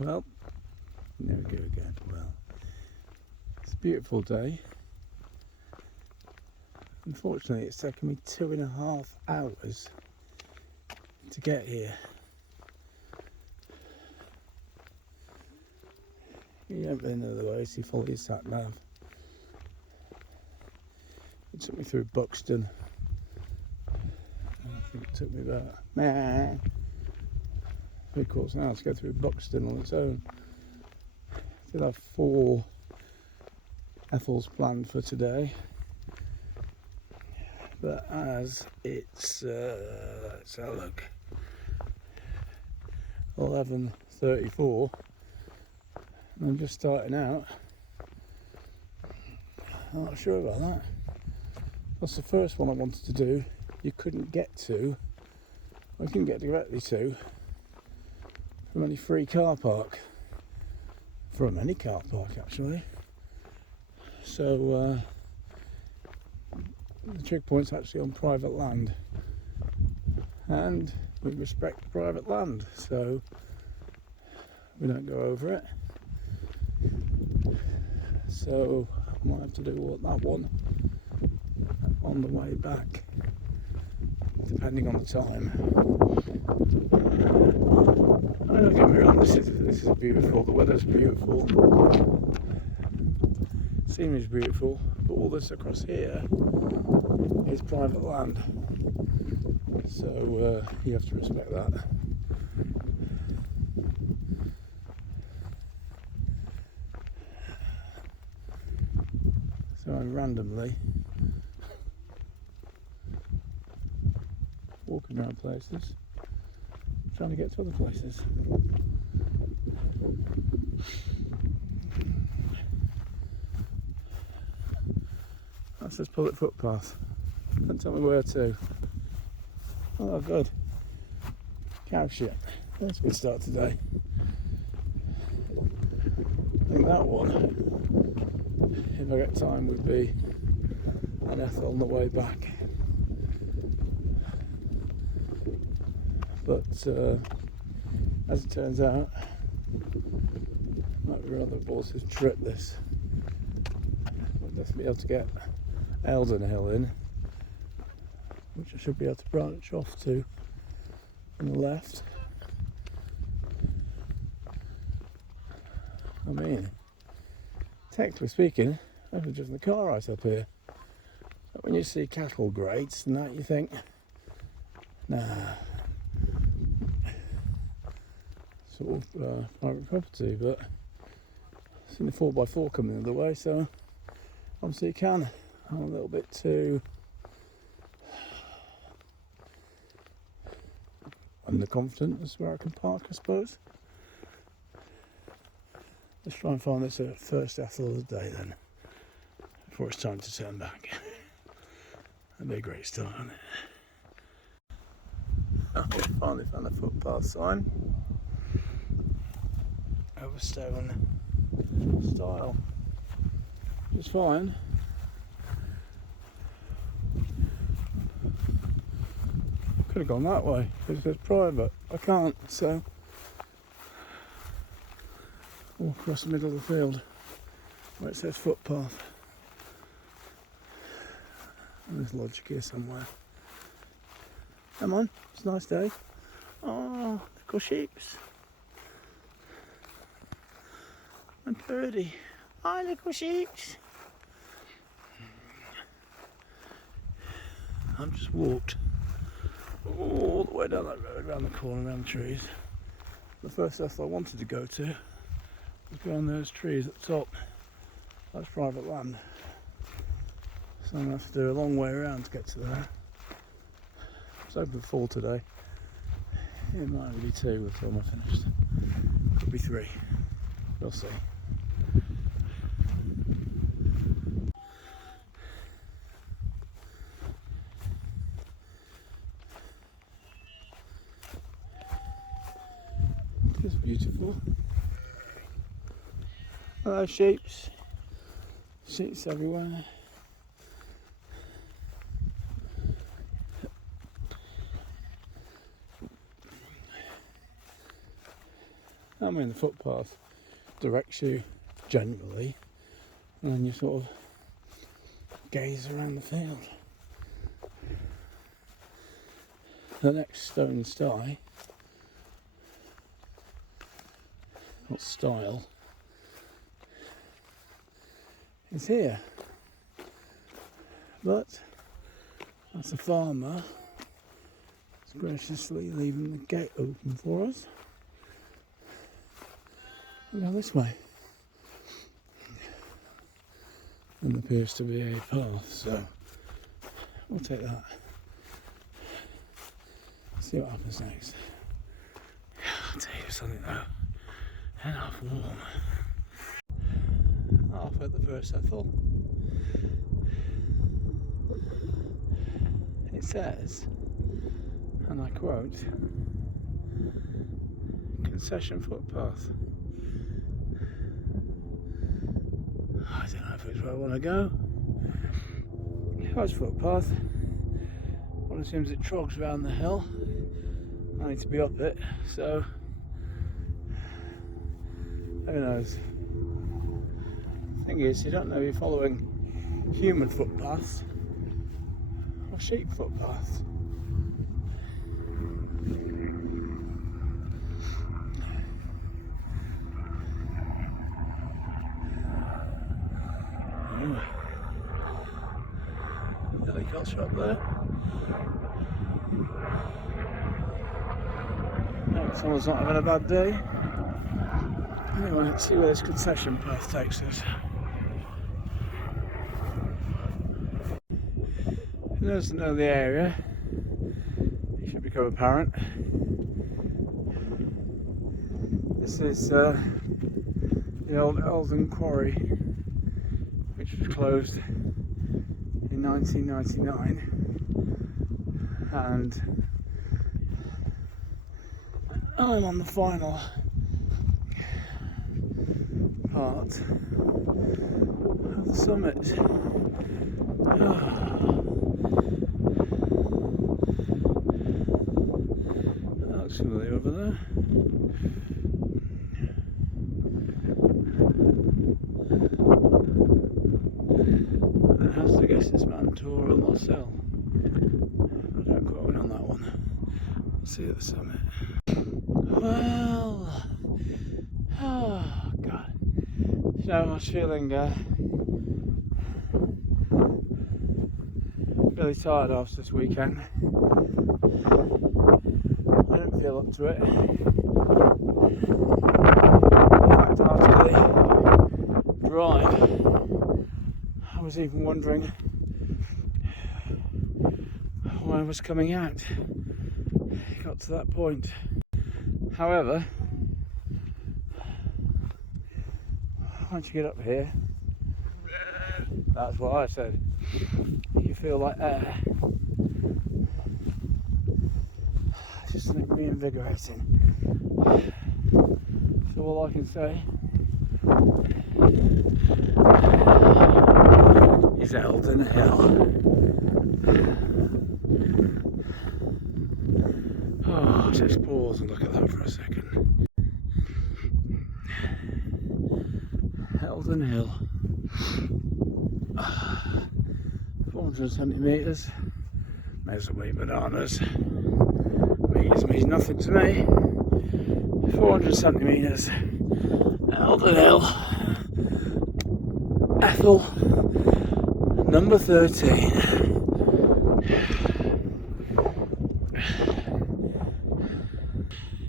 Well, there we go again. Well, it's a beautiful day. Unfortunately, it's taken me 2.5 hours to get here. You don't really know the way, so you follow your sat nav. It took me through Buxton. I think it took me about 3/4 an hour to go through Buxton on its own. Did have 4 Ethels planned for today, but as it's let's have a look, 11:34, and I'm just starting out. I'm not sure about that. That's the first one I wanted to do. You couldn't get to, I couldn't get directly to, from any free car park. From any car park, actually. So the checkpoint's actually on private land, and we respect private land, so we don't go over it. So I might have to do that one on the way back, depending on the time. Don't get me wrong, this is beautiful. The weather's beautiful. Scenery's beautiful, but all this across here is private land, so you have to respect that. So I'm randomly walking around places, trying to get to other places. That's just public footpath. Don't tell me where to. Oh, good. Cow shit. That's a good start today. I think that one, if I get time, would be an Ethel on the way back. But as it turns out, might be rather a balls trip this. I'll definitely be able to get Eldon Hill in, which I should be able to branch off to on the left. I mean, technically speaking, I've driven the car right up here. But when you see cattle grates and that, you think, nah, sort of private property. But I've seen the 4x4 coming the other way, so obviously you can. I'm a little bit too underconfident as to where I can park, I suppose. Let's try and find this first Ethel of the day then, before it's time to turn back. That'd be a great start, wouldn't it? Okay, finally found a footpath sign. Over stone style. Which is fine. Could have gone that way, because it's private. I can't, so walk across the middle of the field where it says footpath. And there's logic here somewhere. Come on, it's a nice day. Oh, little sheeps. And birdie. Hi, little sheeps. I've just walked all the way down that road, around the corner, around the trees. The first Ethel I wanted to go to was behind those trees at the top. That's private land. So I'm going to have to do a long way around to get to there. It's open 4 today. It might only be 2 by the time I finished. Could be 3. We'll see. It's beautiful. Hello, sheeps. Sheeps everywhere. I mean, the footpath directs you generally, and then you sort of gaze around the field. The next stone stye, not style, is here. But that's a farmer. He's graciously leaving the gate open for us. We'll go this way. And there appears to be a path, so we'll take that. See what happens next. I'll tell you something though, enough warm. Half at the first Ethel. It says, and I quote, concession footpath. I don't know if it's where I want to go. It's footpath. One assumes it trogs around the hill. I need to be up it, so who knows. The thing is, you don't know if you're following human footpaths or sheep footpaths. Helicopter up there. No, someone's not having a bad day. Anyway, let's see where this concession path takes us. For those that know the area, it should become apparent. This is the old Eldon quarry, which was closed in 1999, and I'm on the final part of the summit. That looks familiar over there. It has to guess it's Mantor and Marcel. I don't quote me on that one. We'll see you at the summit. Well, oh god. So I was feeling really tired after this weekend. I didn't feel up to it. In fact, after the drive, I was even wondering when I was coming out. It got to that point. However, once you get up here, that's what I said, you feel like air. It's just reinvigorating. So all I can say is Eldon Hill. Oh, just pause and look at that for a second. Eldon Hill. 470 metres. May as well be bananas. Metres means nothing to me. 470 metres. Eldon Hill. Ethel. Number 13.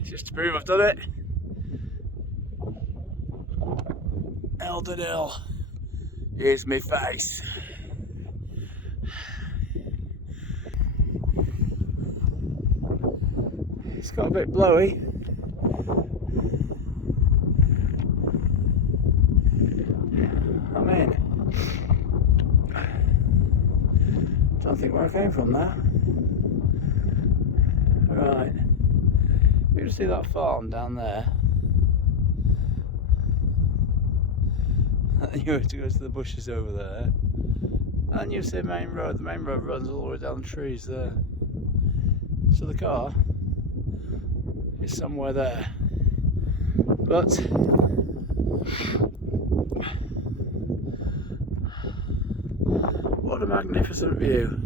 Just to prove I've done it. Eldon Hill. Here's my face. It's got a bit blowy. I'm in. Don't think where I came from there. Right. You can see that farm down there. You have to go to the bushes over there. And you see the main road. The main road runs all the way down the trees there. So the car is somewhere there. But what a magnificent view.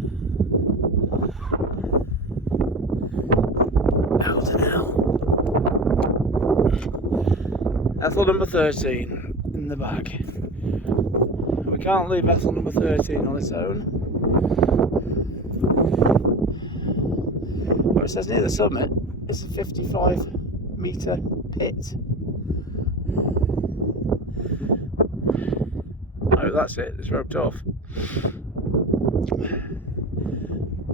Eldon. Ethel number 13 in the bag. We can't leave Ethel number 13 on its own. Well, it says near the summit it's a 55-metre pit. Oh, that's it, it's roped off.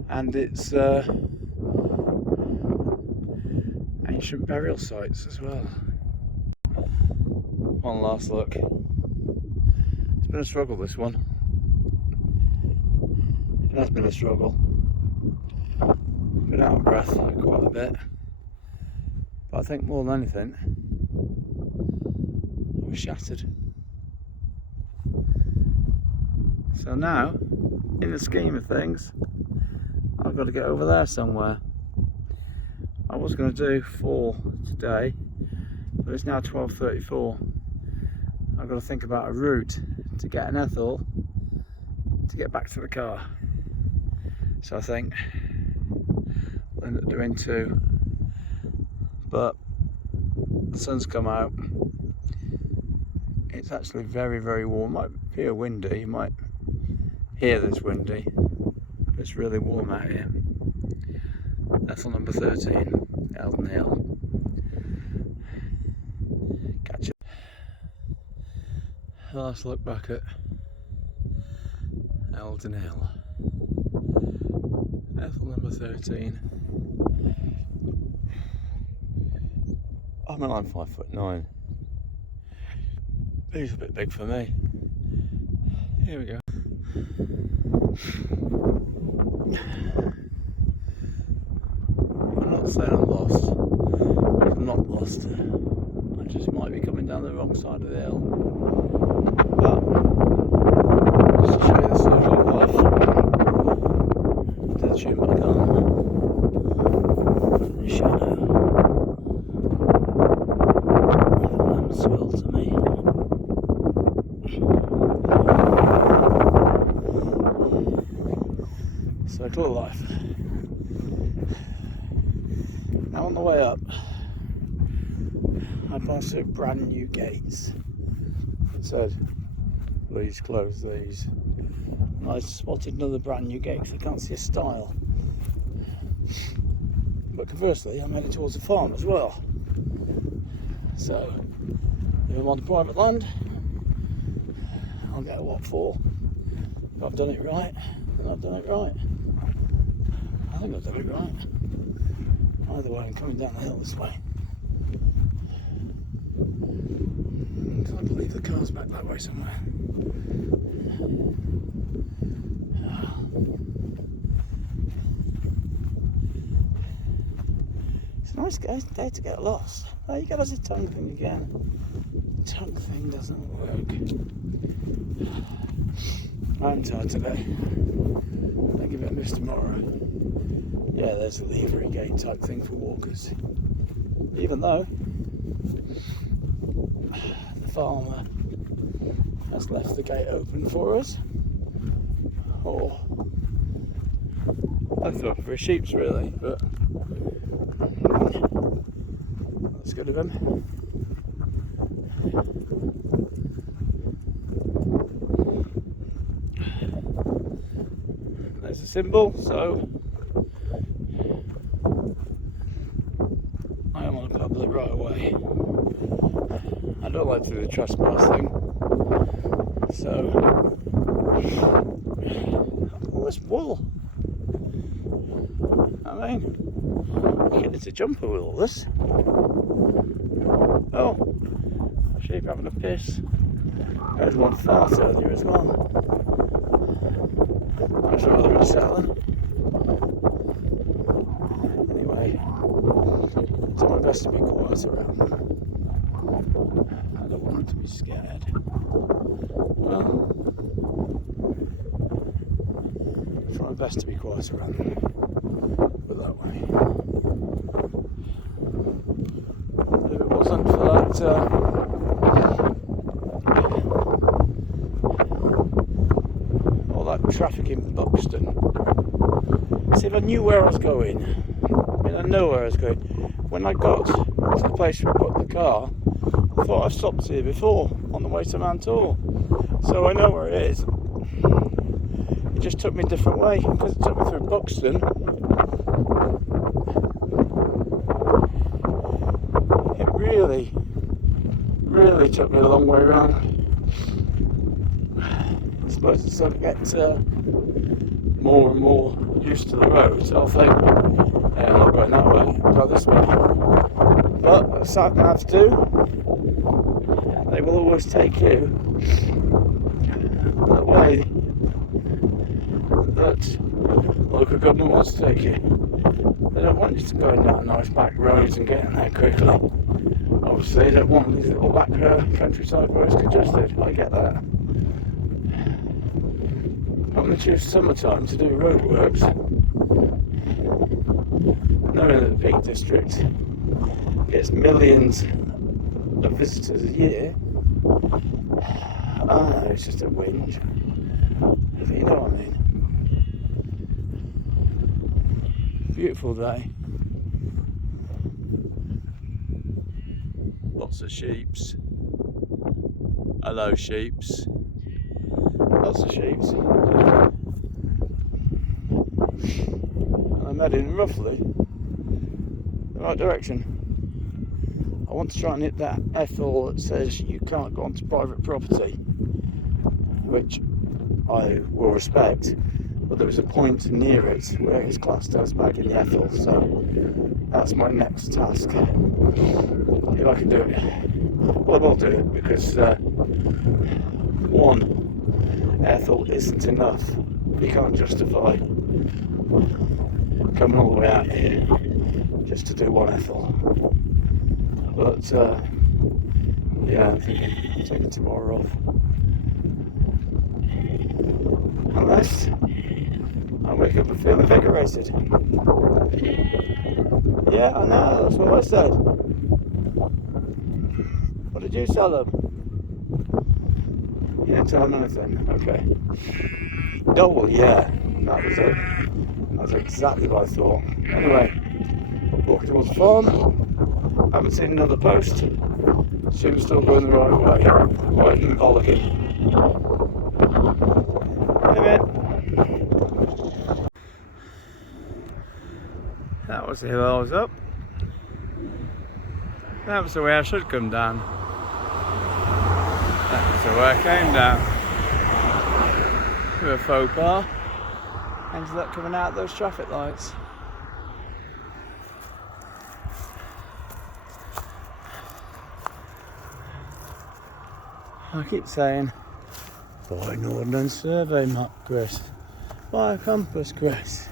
And it's ancient burial sites as well. One last look. It's been a struggle, this one. It has been a struggle. Been out of breath quite a bit. But I think more than anything, I was shattered. So now, in the scheme of things, I've got to get over there somewhere. I was going to do 4 today, but it's now 12:34. I've got to think about a route to get an Ethel to get back to the car. So I think we'll end up doing 2. But the sun's come out. It's actually very, very warm. It might appear windy, you might hear this windy. It's really warm out here. Ethel number 13, Eldon Hill. Catch you. Let's look back at Eldon Hill. Ethel number 13. I mean, I'm 5'9". He's a bit big for me. Here we go. I'm not saying I'm lost. I'm not lost. I just might be coming down the wrong side of the hill. But just to show you the circle of life. Did tune back on. The shadow. Lamb's will to me. Circle of life. Now on the way up, I passed through brand new gates. It said, please close these. And I spotted another brand new gate because I can't see a stile. But conversely, I made it towards the farm as well. So, if I'm on private land, I'll get a what for. If I've done it right, then I've done it right. I think I've done it right. Either way, I'm coming down the hill this way. I believe the car's back that way somewhere. It's a nice day to get lost. Oh, you got us a tongue thing again. Tongue thing doesn't work. I'm tired today. I'll give it a miss tomorrow. Yeah, there's a levery gate type thing for walkers. Even though the farmer has left the gate open for us. Or I thought for his sheep's really, but that's good of him. There's a symbol, so I am on a public right away. I don't like to do the trespass thing, so all this wool. I mean, you get into jumper with all this. Oh, sheep having a piss. There's one fart earlier as well. That's rather unsettling. Anyway, I do my best to be quiet around them. I don't want them to be scared. Well, I try my best to be quiet around them. But that way. If it wasn't for that But all that traffic in Buxton. See, if I knew where I was going, I know where I was going. When I got to the place where I put the car, I thought I've stopped here before on the way to Mantor, so I know where it is. It just took me a different way because it took me through Buxton. It really took me a long way around. I suppose as I get more and more used to the roads, I'll think, I'm not going that way, I'll go this way. But sat navs do. They will always take you the way that local government wants to take you. They don't want you to go down nice back roads and get in there quickly. Obviously, they don't want these little back countryside roads congested. I get that. I'm going to choose summertime to do roadworks. Knowing that the Peak District gets millions of visitors a year, it's just a whinge. If you know what I mean. Beautiful day. Lots of sheeps. Hello, sheeps. Lots of sheeps. And I'm heading roughly the right direction. I want to try and hit that Ethel that says you can't go onto private property, which I will respect, but there is a point near it where it's classed as back in the Ethel, so that's my next task. If I can do it. Well, I will do it because one Ethel isn't enough. You can't justify coming all the way out here just to do one Ethel. But yeah, I'm thinking I'm taking tomorrow off. Unless I wake up and feel invigorated. Yeah, I know, that's what I said. What did you tell them? You didn't tell them anything? Okay. Oh, well, yeah, that was it. That's exactly what I thought. Anyway, walking towards the farm. Haven't seen another post. Seems still going the right way. Quite bollocking. In a bit. That was the hill I was up. That was the way I should come down. That was the way I came down. With a faux pas. Ended up coming out those traffic lights. I keep saying, buy an ordnance survey map, Chris. Buy a compass, Chris.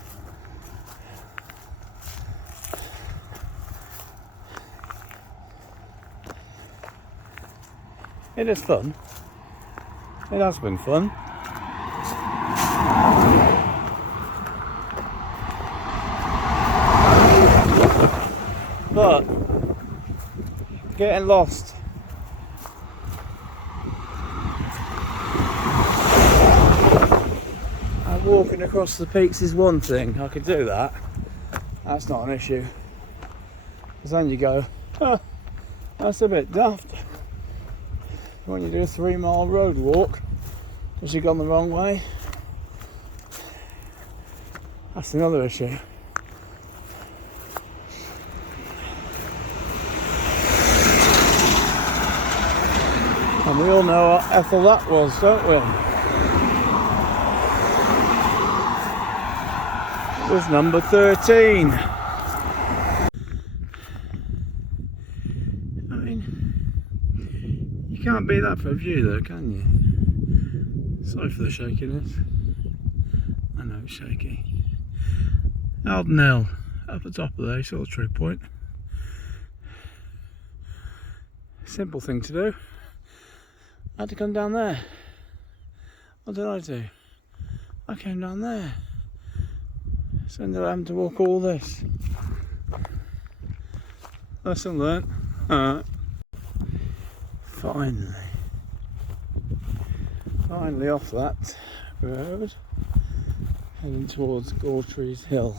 It is fun. It has been fun. But getting lost. And walking across the peaks is one thing. I could do that. That's not an issue. Because then you go, oh, that's a bit daft. When you do a 3-mile road walk because you've gone the wrong way, that's another issue. And we all know what Ethel that was, don't we? It was number 13. You can't beat that for a view though, can you? Sorry for the shakiness. I know it's shaky. Eldon Hill, up the top of there, sort of true point. Simple thing to do. I had to come down there. What did I do? I came down there. So ended up having to walk all this. Lesson learnt. Finally off that road, heading towards Gautries Hill,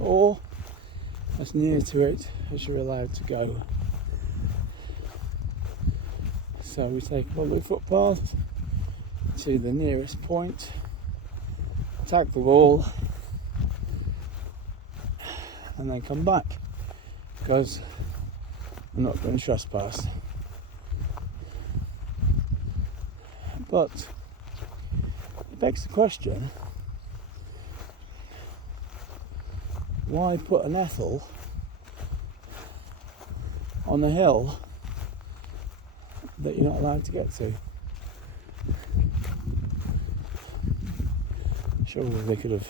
or as near to it as you're allowed to go. So we take a public footpath to the nearest point, tag the wall, and then come back, because we're not going to trespass. But it begs the question, why put an Ethel on a hill that you're not allowed to get to? Surely they could have,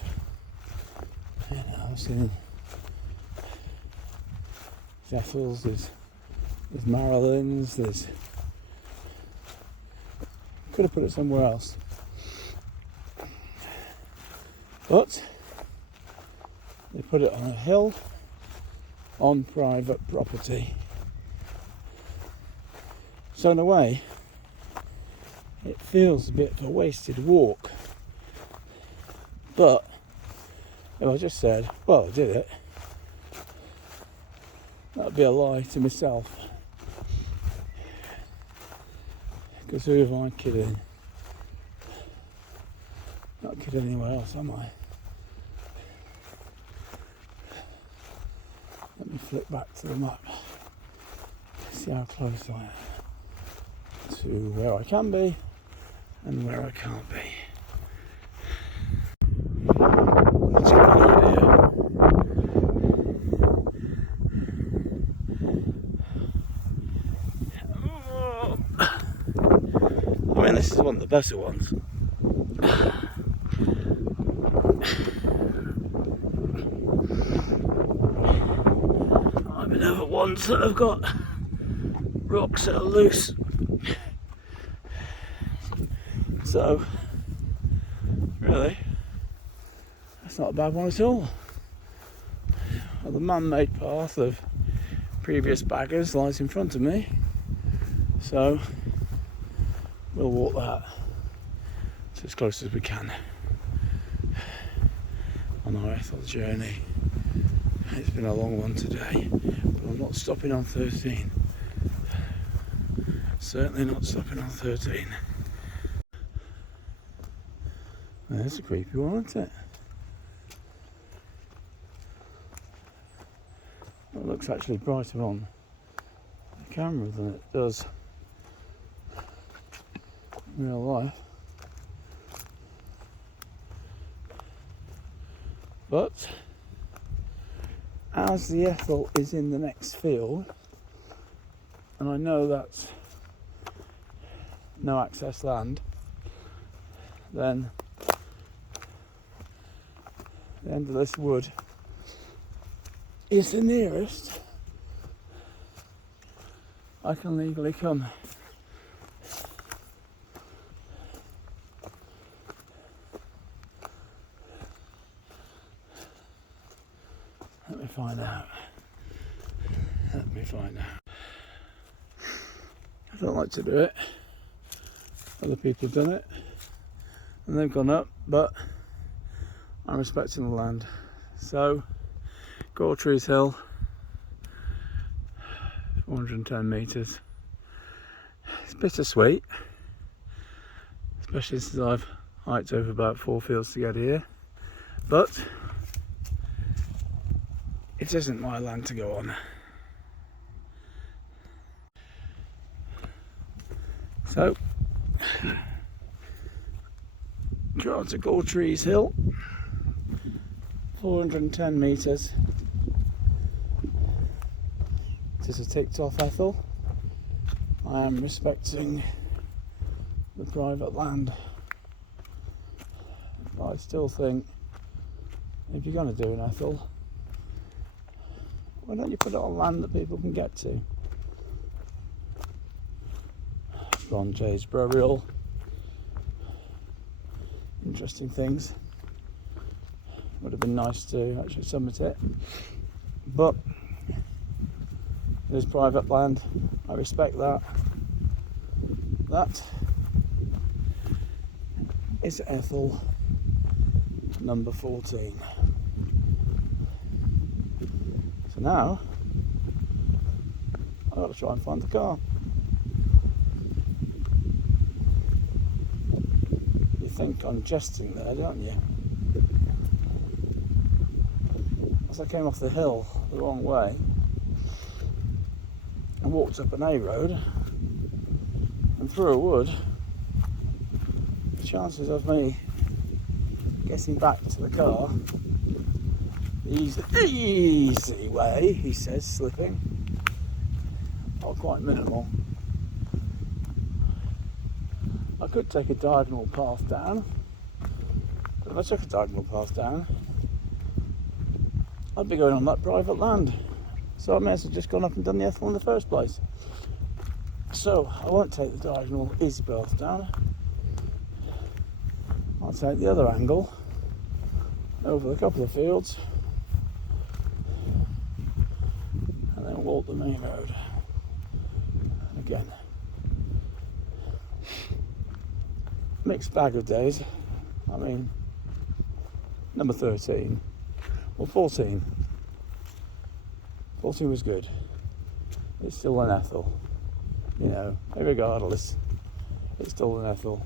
seen there's Ethels, there's Marilyns, could have put it somewhere else. But they put it on a hill on private property. So in a way, it feels a bit of a wasted walk. But if I just said, well, I did it, that'd be a lie to myself. Because who am I kidding? Not kidding anywhere else, am I? Let me flip back to the map. See how close I am to where I can be and where I can't be. Let's get an idea. I mean, this is one of the better ones. I've been over ones that have got rocks that are loose. So, really, that's not a bad one at all. Well, the man-made path of previous baggers lies in front of me. So, we'll walk that as close as we can on our Ethel journey. It's been a long one today, but I'm not stopping on 13. Certainly not stopping on 13. There's a creepy one, isn't it? It looks actually brighter on the camera than it does in real life. But as the Ethel is in the next field, and I know that's no access land, then the end of this wood is the nearest I can legally come. Let me find out. I don't like to do it. Other people have done it and they've gone up, but I'm respecting the land. So, Gautries Hill, 410 metres. It's bittersweet, especially since I've hiked over about 4 fields to get here, but it isn't my land to go on. So, drive to Gautries Hill, 410 metres. It is a ticked off Ethel. I am respecting the private land. But I still think if you're going to do an Ethel, why don't you put it on land that people can get to? Bronze Age burial. Interesting things. Would have been nice to actually summit it. But It is private land. I respect that. That is Ethel number 14. So now I've got to try and find the car. You think I'm jesting there, don't you? As I came off the hill the wrong way and walked up an A road and through a wood, the chances of me getting back to the car the easy way, he says, slipping, are quite minimal. I could take a diagonal path down, but if I took a diagonal path down, I'd be going on that private land. So I may as well just gone up and done the Ethel in the first place. So I won't take the diagonal easy path down. I'll take the other angle over a couple of fields and then walk the main road again. Mixed bag of days. I mean, number 13, well 14 was good. It's still an Ethel, you know, regardless, it's still an Ethel.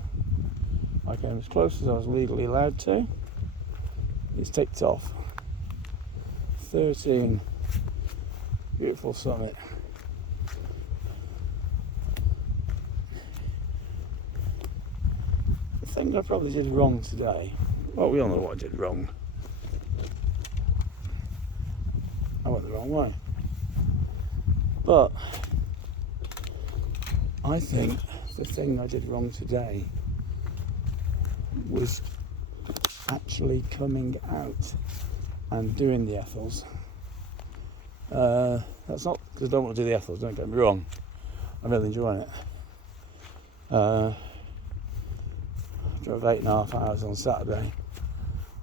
I came as close as I was legally allowed to. It's ticked off. 13, beautiful summit. The thing I probably did wrong today, well, we all know what I did wrong. I went the wrong way. But I think the thing I did wrong today was actually coming out and doing the Ethels. That's not because I don't want to do the Ethels, don't get me wrong. I'm really enjoying it. I drove 8.5 hours on Saturday.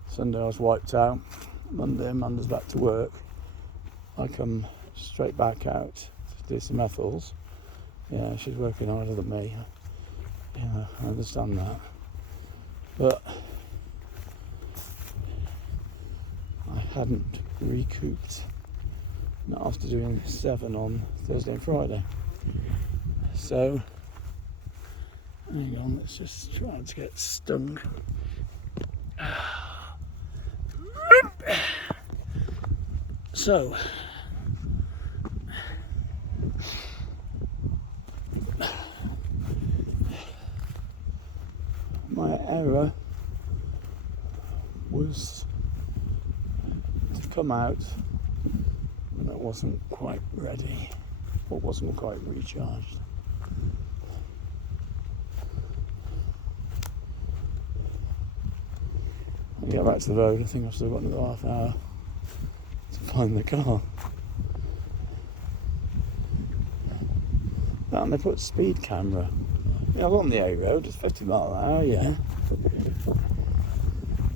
Sunday I was wiped out. Monday, Amanda's back to work. I come straight back out to do some Ethels. Yeah, she's working harder than me. Yeah, I understand that. But I hadn't recouped, not after doing 7 on Thursday and Friday. So, hang on, let's just try to get stung. So, my error was to come out when I wasn't quite ready, or wasn't quite recharged. I get back to the road, I think I've still got another half hour to find the car. And they put speed camera. I was on the A road, it's 50 miles an hour, yeah.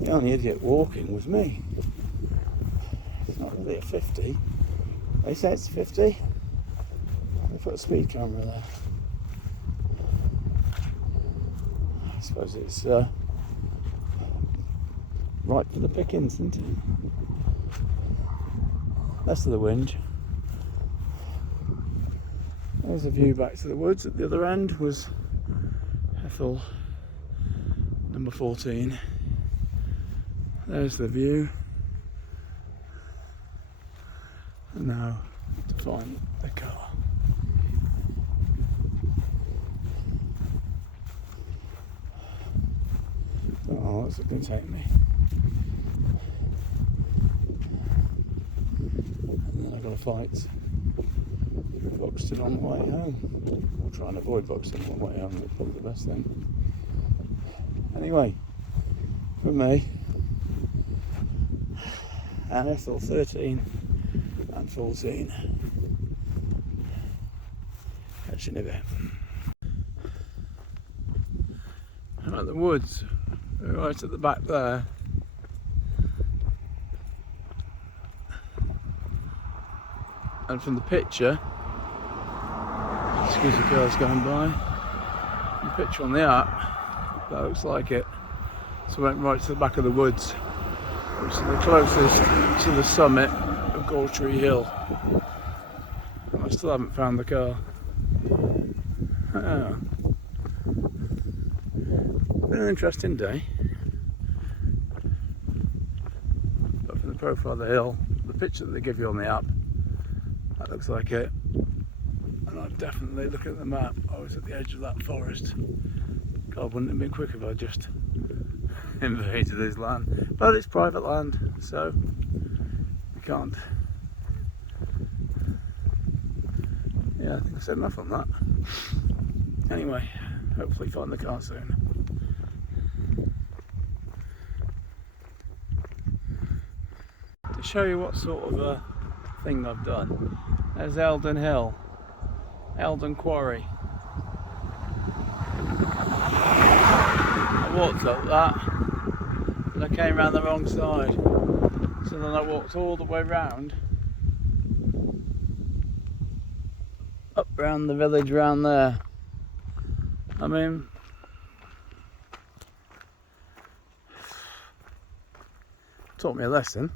The only idiot walking was me. It's not really a 50. They say it's 50. They put a speed camera there. I suppose it's right for the pickings, isn't it? Less of the whinge. There's a view back to the woods. At the other end was Ethel number 14. There's the view. And now to find the car. Oh, what's it going to take me? And then I've got to fight Buxton on the way home. I'll try and avoid Buxton on the way home, that's probably the best thing. Anyway, for me, and Ethel 13 and 14. Catch you in a bit. I'm at the woods, right at the back there. And from the picture, Excuse the cars going by. The picture on the app, that looks like it. So I went right to the back of the woods, which is the closest to the summit of Gautries Hill. And I still haven't found the car. Been an interesting day. But from the profile of the hill, the picture that they give you on the app, that looks like it. And I'm definitely, looking at the map, I was at the edge of that forest. God, wouldn't it have been quick if I just invaded his land? But it's private land, so you can't. Yeah, I think I said enough on that. Anyway, hopefully find the car soon. To show you what sort of a thing I've done, there's Eldon Hill, Eldon Quarry. I walked up that, and I came round the wrong side. So then I walked all the way round, up round the village round there. I mean, taught me a lesson.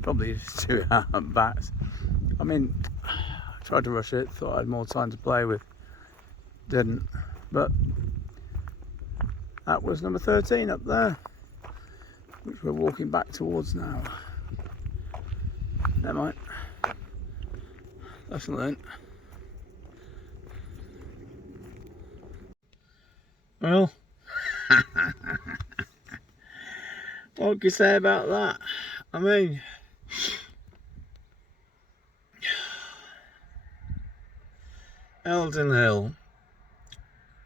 Probably 2 hours back. I mean, I tried to rush it, thought I had more time to play with. Didn't. But that was number 13 up there, which we're walking back towards now. Never mind. Lesson learnt. Well, what can you say about that? I mean, Eldon Hill,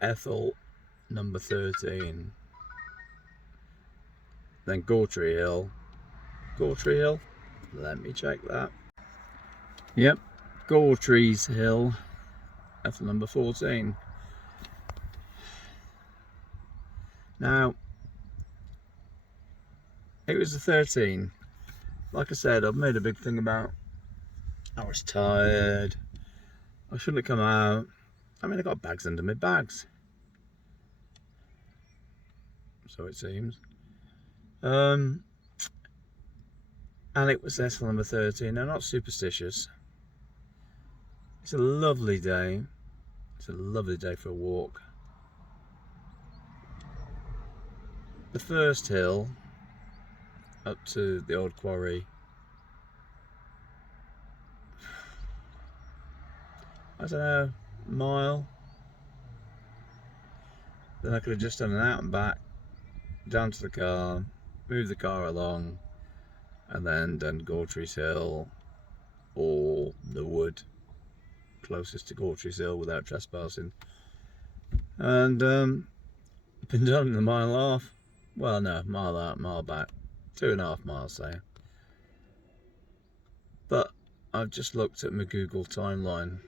Ethel, number 13. Then Gautries Hill. Let me check that. Yep, Gautries Hill, Ethel number 14. Now, it was the 13. Like I said, I've made a big thing about I was tired, I shouldn't have come out. I mean, I got bags under my bags, so it seems. And it was Ethel number 13. I'm not superstitious. It's a lovely day. It's a lovely day for a walk. The first hill up to the old quarry, I don't know, mile. Then I could have just done an out and back, down to the car, moved the car along, and then done Gautries Hill or the wood closest to Gautries Hill without trespassing. And been done in a mile and a half. Well, no, mile out, mile back. 2.5 miles, say. But I've just looked at my Google timeline.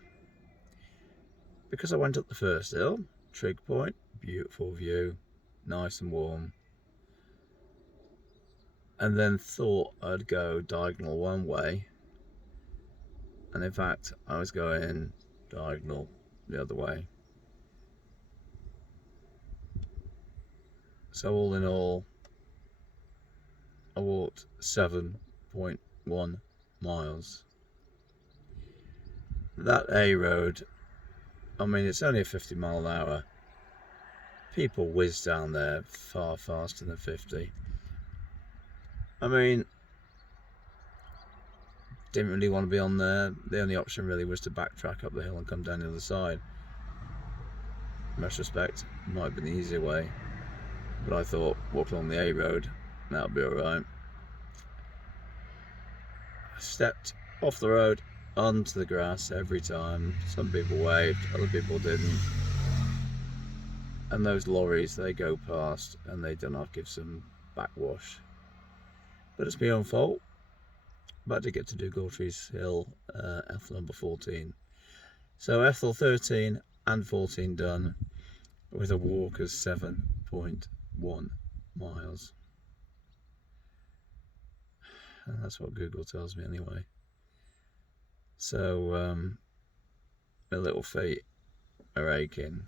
Because I went up the first hill, Trig Point, beautiful view, nice and warm. And then thought I'd go diagonal one way. And in fact, I was going diagonal the other way. So all in all, I walked 7.1 miles. That A road, I mean, it's only a 50 mile an hour. People whiz down there far faster than 50. I mean, didn't really want to be on there. The only option really was to backtrack up the hill and come down the other side. In retrospect, might have been the easier way. But I thought, walk along the A road, that'll be alright. I stepped off the road onto the grass every time. Some people waved, other people didn't. And those lorries, they go past and they do not give some backwash. But it's my own fault. But I did get to do Gautries Hill, Ethel number 14. So Ethel 13 and 14 done with a walk of 7.1 miles. And that's what Google tells me anyway. So my little feet are aching.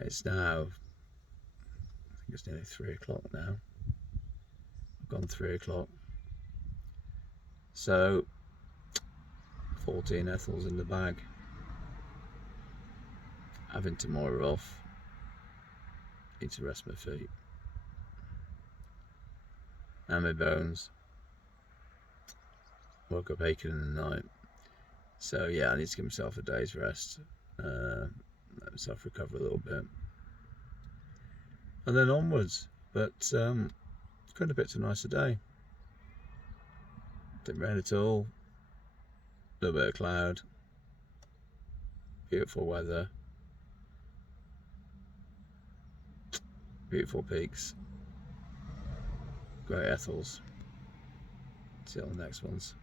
It's now, I think it's nearly 3 o'clock now. I've gone 3 o'clock. So 14 Ethels in the bag. Having tomorrow off. Need to rest my feet and my bones. Woke up aching in the night. So yeah, I need to give myself a day's rest. Let myself recover a little bit. And then onwards. But it's going a bit too nice a day. Didn't rain at all. A little bit of cloud. Beautiful weather. Beautiful peaks. Great Ethels. See you on the next ones.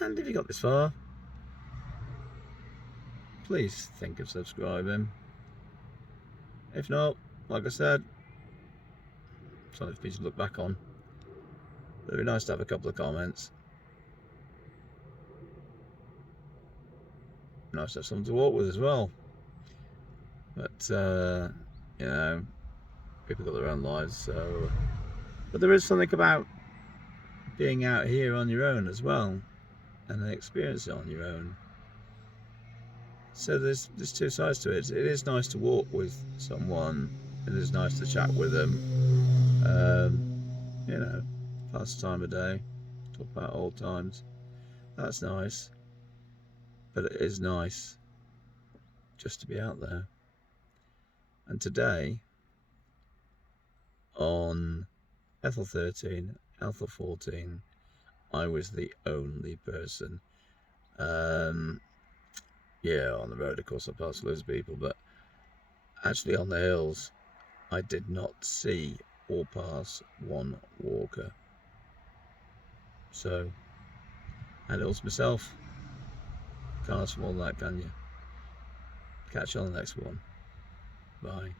And if you got this far, please think of subscribing. If not, like I said, something for me to look back on. It'd be nice to have a couple of comments. Nice to have someone to walk with as well. But you know, people got their own lives, so. But there is something about being out here on your own as well, and then experience it on your own. So there's two sides to it. It is nice to walk with someone. It is nice to chat with them. You know, pass the time of day, talk about old times. That's nice. But it is nice just to be out there. And today, on Ethel 13, Ethel 14, I was the only person. Yeah, on the road, of course, I passed loads of people, but actually on the hills, I did not see or pass one walker. So, and it was myself. Can't ask for more than that, can you? Catch you on the next one. Bye.